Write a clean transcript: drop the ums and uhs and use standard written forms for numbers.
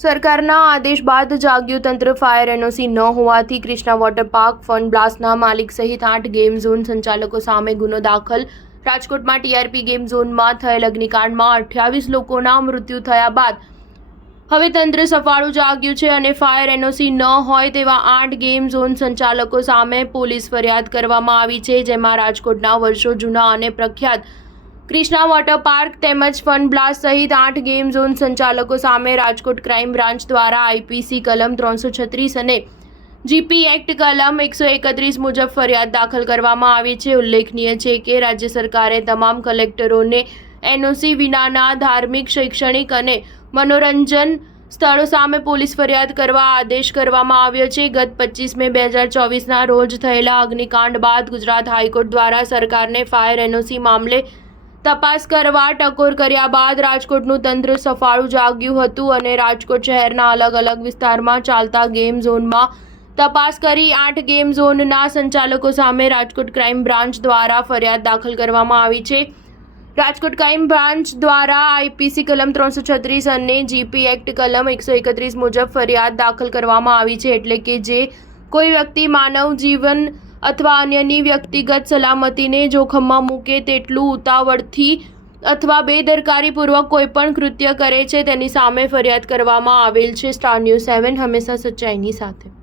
સરકારના આદેશ બાદ જાગ્યું તંત્ર. ફાયર એનઓસી ન હોવાથી ક્રિષ્ના વોટર પાર્ક ફન બ્લાસ્ટના માલિક સહિત 8 ગેમ ઝોન સંચાલકો સામે ગુનો દાખલ. રાજકોટમાં ટીઆરપી ગેમ ઝોનમાં થયેલ અગ્નિકાંડમાં 28 લોકોના મૃત્યુ થયા બાદ હવે તંત્ર સફાળું જાગ્યું છે અને ફાયર એનઓસી ન હોય તેવા 8 ગેમ ઝોન સંચાલકો સામે પોલીસ ફરિયાદ કરવામાં આવી છે, જેમાં રાજકોટના વર્ષો જૂના અને પ્રખ્યાત ક્રિષ્ના વોટર પાર્ક તેમજ ફન બ્લાસ્ટ સહિત 8 ગેમ ઝોન સંચાલકો સામે રાજકોટ ક્રાઇમ બ્રાન્ચ દ્વારા આઈપીસી કલમ 336 અને જીપી એક્ટ કલમ 131 મુજબ ફરિયાદ દાખલ કરવામાં આવી છે. ઉલ્લેખનીય છે કે રાજ્ય સરકારે તમામ કલેક્ટરોને એનઓસી વિનાના ધાર્મિક, શૈક્ષણિક અને મનોરંજન સ્થળો સામે પોલીસ ફરિયાદ કરવા આદેશ કરવામાં આવ્યો છે. ગત 25 મે 2024ના રોજ થયેલા અગ્નિકાંડ બાદ ગુજરાત હાઈકોર્ટ દ્વારા સરકારને ફાયર એનઓસી મામલે તપાસ કરવા ટકોર કર્યા બાદ રાજકોટનું તંત્ર સફાળું જાગ્યું હતું અને રાજકોટ શહેરના અલગ અલગ વિસ્તારમાં ચાલતા ગેમ ઝોનમાં તપાસ કરી 8 ગેમ ઝોનના સંચાલકો સામે રાજકોટ ક્રાઇમ બ્રાન્ચ દ્વારા ફરિયાદ દાખલ કરવામાં આવી છે. રાજકોટ ક્રાઇમ બ્રાન્ચ દ્વારા આઈપીસી કલમ 336 અને જીપી એક્ટ કલમ 131 મુજબ ફરિયાદ દાખલ કરવામાં આવી છે. એટલે કે જે કોઈ વ્યક્તિ માનવ જીવન અથવા અન્યની વ્યક્તિગત સલામતીને જોખમમાં મૂકે તેટલું ઉતાવળથી અથવા બેદરકારીપૂર્વક કોઈપણ કૃત્ય કરે છે તેની સામે ફરિયાદ કરવામાં આવેલ છે. સ્ટાર ન્યૂઝ 7 હંમેશા સચ્ચાઈની સાથે.